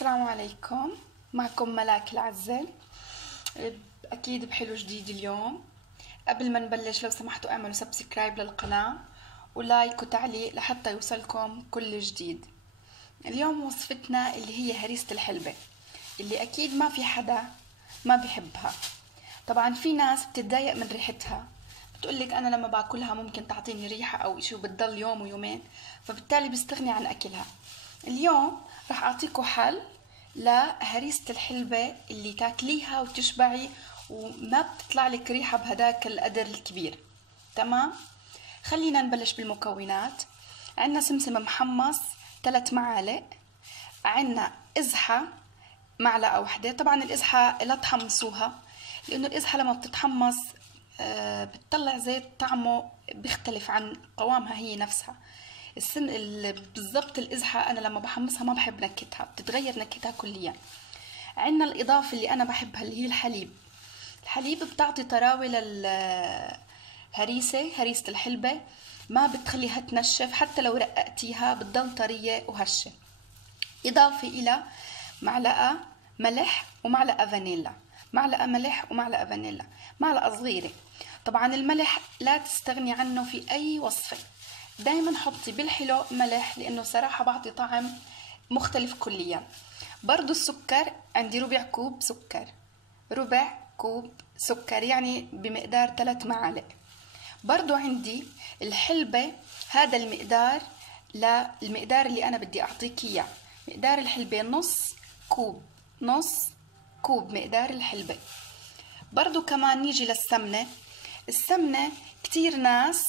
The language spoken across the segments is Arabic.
السلام عليكم. معكم ملاك العزل. أكيد بحلو جديد اليوم. قبل ما نبلش لو سمحتوا اعملوا سبسكرايب للقناة ولايك وتعليق لحتى يوصلكم كل جديد. اليوم وصفتنا اللي هي هريسة الحلبة، اللي أكيد ما في حدا ما بيحبها. طبعا في ناس بتتضايق من ريحتها، بتقولك أنا لما باكلها ممكن تعطيني ريحة أو إشي وبتضل يوم ويومين، فبالتالي بستغني عن أكلها. اليوم راح أعطيكم حل لهريسة الحلبة اللي تاكليها وتشبعي وما بتطلع لك ريحة بهداك القدر الكبير. تمام؟ خلينا نبلش بالمكونات. عنا سمسم محمص 3 معالق، عنا إزحة معلقة واحدة. طبعا الإزحة لا تحمصوها، لأنه الإزحة لما بتتحمص بتطلع زيت طعمه بيختلف عن قوامها هي نفسها. بالضبط الإزحة أنا لما بحمصها ما بحب نكهتها، بتتغير نكهتها كليا. عنا الإضافة اللي أنا بحبها اللي هي الحليب. الحليب بتعطي طراوة هريسة الحلبة، ما بتخليها تنشف، حتى لو رققتيها بتضل طرية وهشة. إضافة إلى معلقة ملح ومعلقة فانيلا، معلقة ملح ومعلقة فانيلا، معلقة صغيرة. طبعا الملح لا تستغني عنه في أي وصفة، دايما حطي بالحلو ملح لأنه صراحة بعطي طعم مختلف كليا. برضو السكر عندي ربع كوب سكر، ربع كوب سكر يعني بمقدار 3 معالق. برضو عندي الحلبة، هذا المقدار للمقدار اللي أنا بدي أعطيك إياه. مقدار الحلبة نص كوب، نص كوب مقدار الحلبة. برضو كمان نيجي للسمنة. السمنة كتير ناس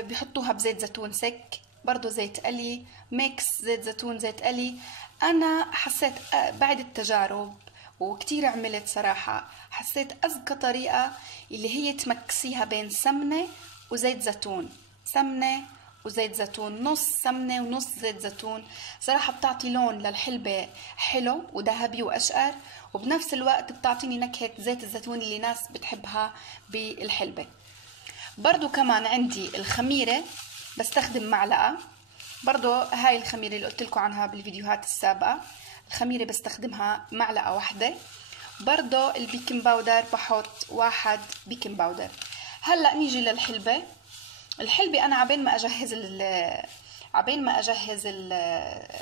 بيحطوها بزيت زيتون سك، برضو زيت قلي، ميكس زيت زيتون زيت قلي. أنا حسيت بعد التجارب وكتير عملت صراحة، حسيت أذكى طريقة اللي هي تمكسيها بين سمنة وزيت زيتون، سمنة وزيت زيتون، نص سمنة ونص زيت زيتون. صراحة بتعطي لون للحلبة حلو وذهبي وأشقر، وبنفس الوقت بتعطيني نكهة زيت الزيتون اللي ناس بتحبها بالحلبة. برضو كمان عندي الخميرة، بستخدم معلقة. برضو هاي الخميرة اللي قلت لكم عنها بالفيديوهات السابقة، الخميرة بستخدمها معلقة واحدة. برضو البيكنج باودر بحط 1 بيكنج باودر. هلأ نيجي للحلبة. الحلبة أنا عبين ما أجهز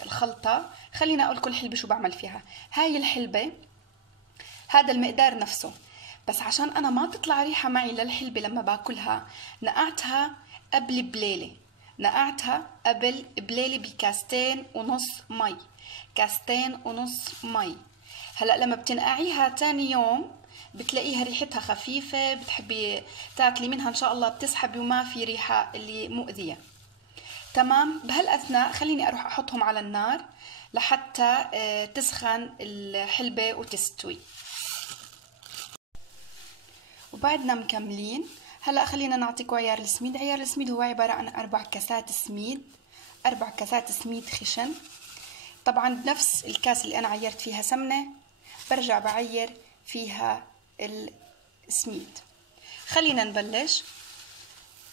الخلطة، خلينا أقول كل حلبة شو بعمل فيها. هاي الحلبة هذا المقدار نفسه، بس عشان أنا ما تطلع ريحة معي للحلبة لما باكلها، نقعتها قبل بليلة، نقعتها قبل بليلة بكاستين ونص مي، كاستين ونص مي. هلأ لما بتنقعيها تاني يوم بتلاقيها ريحتها خفيفة، بتحبي تاكلي منها إن شاء الله بتسحبي وما في ريحة اللي مؤذية. تمام. بهالأثناء خليني أروح أحطهم على النار لحتى تسخن الحلبة وتستوي. وبعدنا مكملين. هلأ خلينا نعطيكم عيار السميد. عيار السميد هو عبارة عن 4 كاسات سميد، 4 كاسات سميد خشن. طبعا بنفس الكاس اللي أنا عيرت فيها سمنة برجع بعير فيها السميد. خلينا نبلش.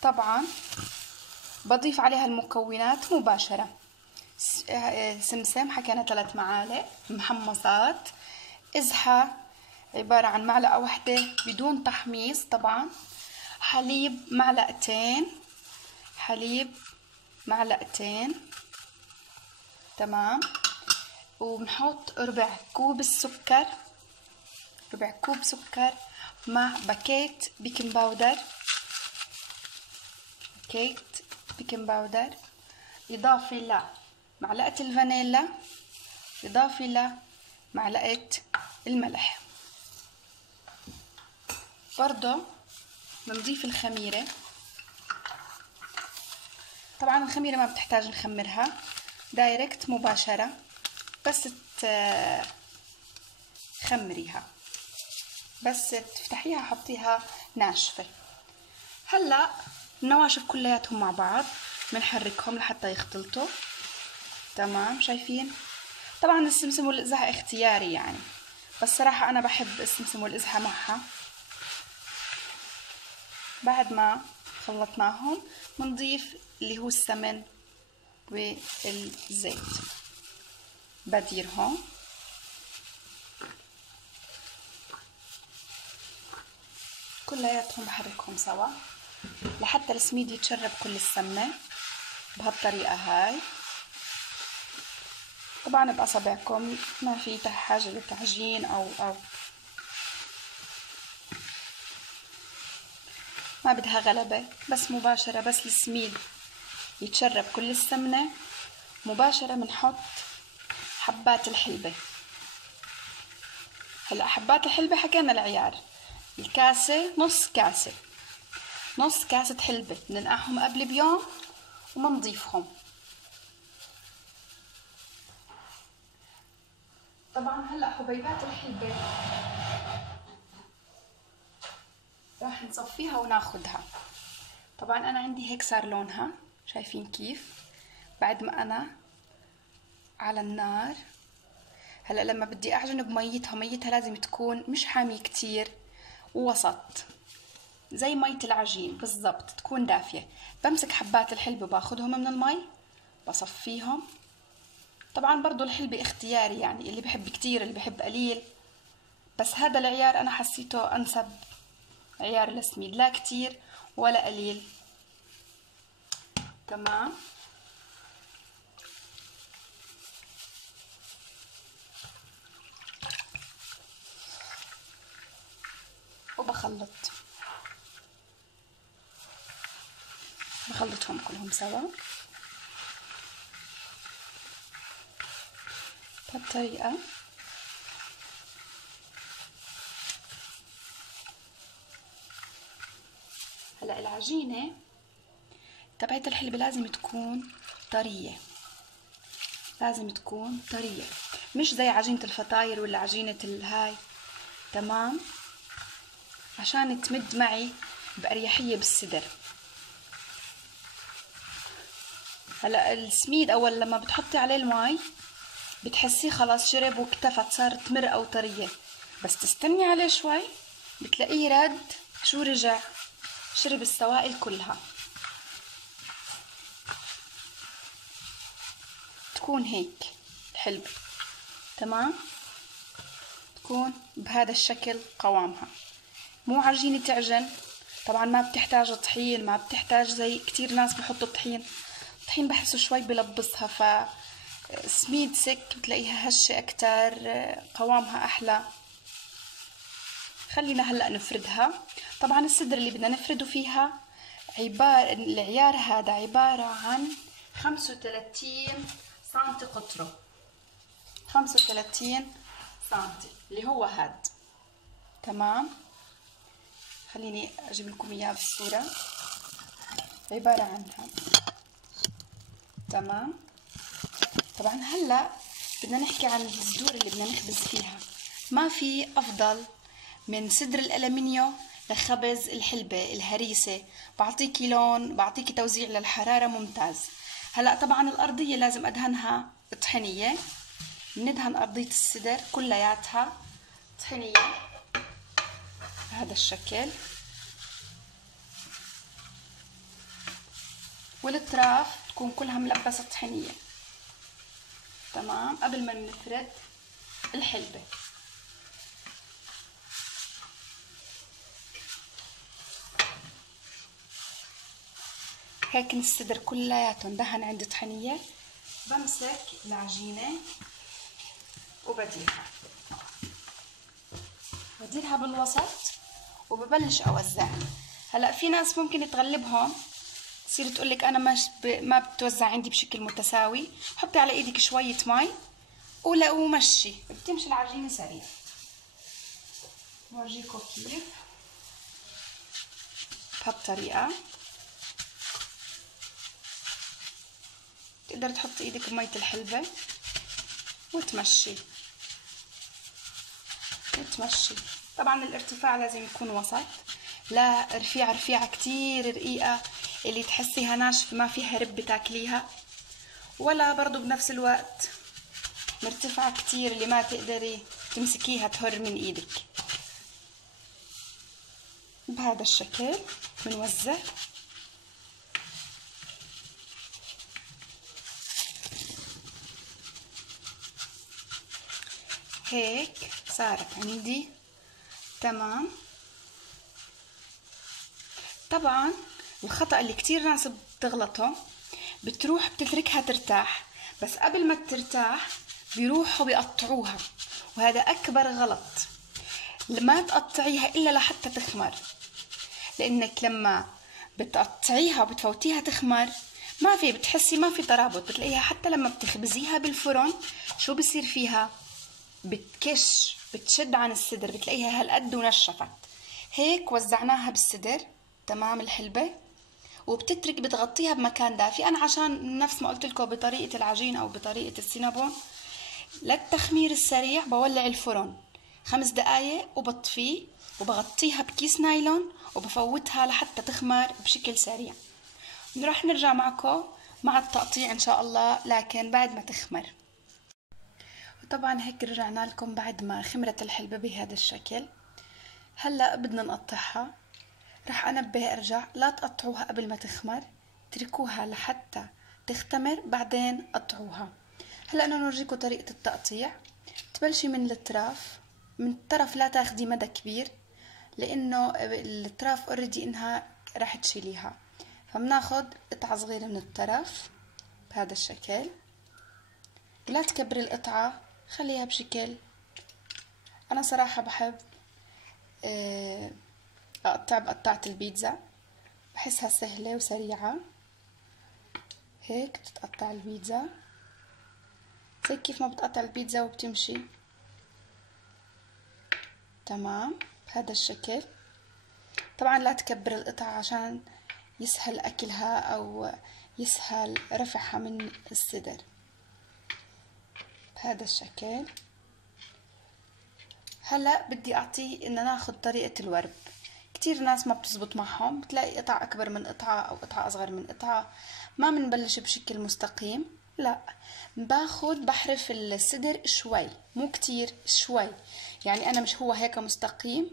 طبعا بضيف عليها المكونات مباشرة. سمسم حكينا 3 معالق محمصات، إزحة عبارة عن معلقة واحدة بدون تحميص طبعا، حليب معلقتين، حليب معلقتين. تمام. وبنحط ربع كوب السكر، ربع كوب سكر مع باكيت بيكنج باودر، باكيت بيكنج باودر، إضافة لمعلقة الفانيلا، إضافة لمعلقة الملح. برضو بنضيف الخميرة. طبعا الخميرة ما بتحتاج نخمرها، دايركت مباشرة، بس تخمريها، بس تفتحيها حطيها ناشفة. هلأ النواشف كلياتهم مع بعض بنحركهم لحتى يختلطوا. تمام. شايفين؟ طبعا السمسم والإزحة اختياري يعني، بس صراحة أنا بحب السمسم والإزحة معها. بعد ما خلطناهم بنضيف اللي هو السمن والزيت. بديرهم كلياتهم، بحركهم سوا لحتى السميد يتشرب كل السمنة بهالطريقة هاي. طبعا بأصابعكم، ما في حاجة للتعجين أو ما بدها غلبة، بس مباشرة بس السميد يتشرب كل السمنة مباشرة بنحط حبات الحلبة. هلا حبات الحلبة حكينا العيار، الكاسة نص كاسة حلبة بننقعهم قبل بيوم ومنضيفهم. طبعا هلا حبيبات الحلبة راح نصفيها وناخدها. طبعا انا عندي هيك صار لونها، شايفين كيف بعد ما انا على النار. هلا لما بدي اعجن ميتها لازم تكون مش حامية كتير ووسط، زي مية العجين بالضبط، تكون دافية. بمسك حبات الحلبة باخدهم من المي بصفيهم. طبعا برضو الحلبة اختياري، يعني اللي بحب كتير اللي بحب قليل، بس هذا العيار انا حسيته انسب عيار السميد، لا كتير ولا قليل. تمام. بخلطهم كلهم سوا بهالطريقة. هلا العجينة تبعت الحلبة لازم تكون طرية، مش زي عجينة الفطاير ولا عجينة الهاي. تمام، عشان تمد معي بأريحية بالصدر. هلا السميد اول لما بتحطي عليه المي بتحسيه خلاص شرب واكتفت، صارت مرقة وطرية، بس تستني عليه شوي بتلاقيه رد، شو رجع شرب السوائل كلها. تكون هيك الحلبة. تمام، تكون بهذا الشكل قوامها، مو عجينة تعجن. طبعا ما بتحتاج طحين، ما بتحتاج زي كتير ناس بحطوا طحين بحسه شوي بلبسها، فسميد سك بتلاقيها هشة اكتر، قوامها احلى. خلينا هلأ نفردها. طبعا الصدر اللي بدنا نفرده فيها العيار هذا عبارة عن 35 سنتي قطره، 35 سنتي اللي هو هاد. تمام، خليني اجيب لكم اياه بالصورة، عبارة عن هاد. تمام. طبعا هلا بدنا نحكي عن الصدور اللي بدنا نخبز فيها. ما في افضل من صدر الالمنيو لخبز الحلبة الهريسة، بعطيكي لون، بعطيكي توزيع للحرارة ممتاز. هلا طبعا الارضية لازم ادهنها طحينية، بندهن ارضية الصدر كلياتها طحينية بهذا الشكل، والاطراف تكون كلها ملبسة طحينية. تمام، قبل ما نفرد الحلبة. هيك الصدر كلياتهم دهن عندي طحينية. بمسك العجينة وبديرها بالوسط وببلش اوزعها. هلا في ناس ممكن تغلبهم، تصير تقولك انا ما بتوزع عندي بشكل متساوي. حطي على ايدك شوية مي ومشي، بتمشي العجينة سريع. بورجيكم كيف بهالطريقة. تقدر تحط ايدك بمية الحلبة وتمشي. طبعا الارتفاع لازم يكون وسط، لا رفيعة كتير رقيقة اللي تحسيها ناشفة ما فيها رب تاكليها، ولا برضو بنفس الوقت مرتفعة كتير اللي ما تقدري تمسكيها تهر من ايدك. بهذا الشكل بنوزع. هيك صارت عندي تمام. طبعا الخطأ اللي كتير ناس بتغلطه، بتروح بتتركها ترتاح، بس قبل ما ترتاح بيروحوا بيقطعوها، وهذا أكبر غلط. ما تقطعيها إلا لحتى تخمر، لأنك لما بتقطعيها وبتفوتيها تخمر بتحسي ما في ترابط. بتلاقيها حتى لما بتخبزيها بالفرن شو بصير فيها؟ بتكش، بتشد عن الصدر، بتلاقيها هالقد ونشفت. هيك وزعناها بالصدر تمام الحلبة، وبتترك بتغطيها بمكان دافي. أنا عشان نفس ما قلت لكم بطريقة العجين أو بطريقة السينابون للتخمير السريع بولع الفرن 5 دقايق وبطفيه وبغطيها بكيس نايلون وبفوتها لحتى تخمر بشكل سريع. راح نرجع معكم مع التقطيع إن شاء الله، لكن بعد ما تخمر. وطبعا هيك رجعنا لكم بعد ما خمرت الحلبة بهذا الشكل. هلأ بدنا نقطعها. رح أنبه أرجع، لا تقطعوها قبل ما تخمر، تركوها لحتى تختمر بعدين قطعوها. هلأ أنا نورجيكم طريقة التقطيع. تبلشي من الأطراف، من الطرف لا تاخدي مدى كبير لأنه الأطراف اوريدي إنها رح تشيليها، فبناخد قطعة صغيرة من الطرف بهذا الشكل. لا تكبري القطعة، خليها بشكل. أنا صراحة بحب أقطع بقطعة البيتزا، بحسها سهلة وسريعة. هيك بتتقطع البيتزا زي كيف ما بتقطع البيتزا وبتمشي تمام بهذا الشكل. طبعا لا تكبر القطعة عشان يسهل أكلها أو يسهل رفعها من الصدر بهذا الشكل. هلأ بدي أعطيه إن ناخد طريقة الورب. كتير ناس ما بتزبط معهم، بتلاقي قطع أكبر من قطعة أو قطعة أصغر من قطعة. ما منبلش بشكل مستقيم، لا، بحرف الصدر شوي، مو كتير، شوي. يعني أنا مش هو هيك مستقيم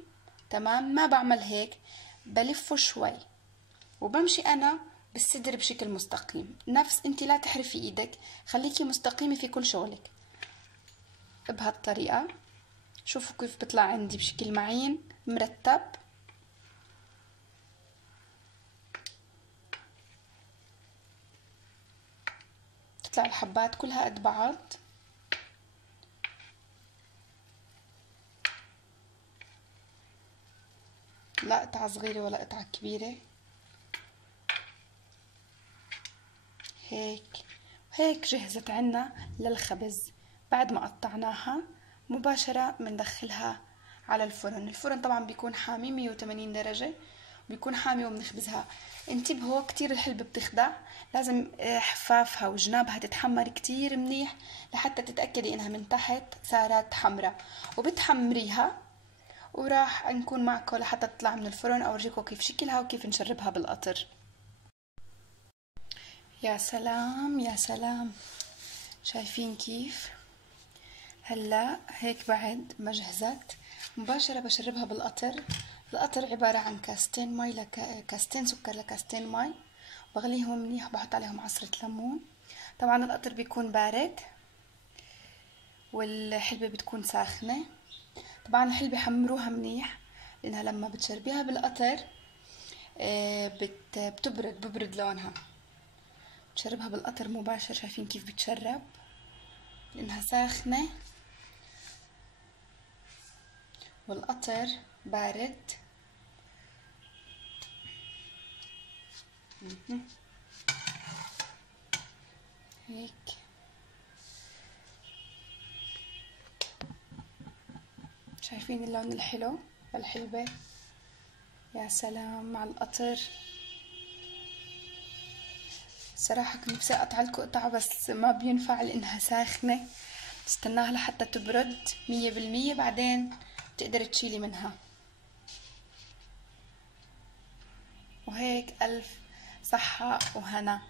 تمام، ما بعمل هيك، بلفه شوي وبمشي أنا بالصدر بشكل مستقيم. نفس انتي لا تحرفي ايدك، خليكي مستقيمة في كل شغلك بهالطريقة. شوفوا كيف بطلع عندي بشكل معين مرتب. تطلع الحبات كلها قد بعض. لا قطعة صغيرة ولا قطعة كبيرة. هيك جهزت عنا للخبز. بعد ما قطعناها مباشرة بندخلها على الفرن. الفرن طبعا بيكون حامي 180 درجة، بيكون حامي وبنخبزها. انتبهوا كتير الحلبة بتخدع، لازم حفافها وجنابها تتحمر كتير منيح لحتى تتأكدي انها من تحت صارت حمرة، وبتحمريها. وراح نكون معكم لحتى تطلع من الفرن اورجيكم كيف شكلها وكيف نشربها بالقطر. يا سلام يا سلام، شايفين كيف؟ هلا هيك بعد ما جهزت مباشرة بشربها بالقطر. القطر عبارة عن كاستين مي كاستين سكر لكاستين مي، بغليهم منيح وبحط عليهم عصرة ليمون. طبعا القطر بيكون بارد والحلبة بتكون ساخنة. طبعا الحلبة حمروها منيح لانها لما بتشربيها بالقطر ببرد لونها. بتشربها بالقطر مباشر، شايفين كيف بتشرب لانها ساخنة والقطر بارد. هيك شايفين اللون الحلو بالحلبة؟ يا سلام مع القطر. صراحة كنت نفسي اقطع لكم قطعة بس ما بينفع لانها ساخنة. تستناها لحتى تبرد 100%، بعدين تقدر تشيلي منها. وهيك ألف صحة وهنا.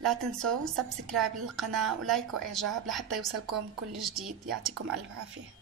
لا تنسوا سبسكرايب للقناة ولايك وإعجاب لحتى يوصلكم كل جديد. يعطيكم ألف عافية.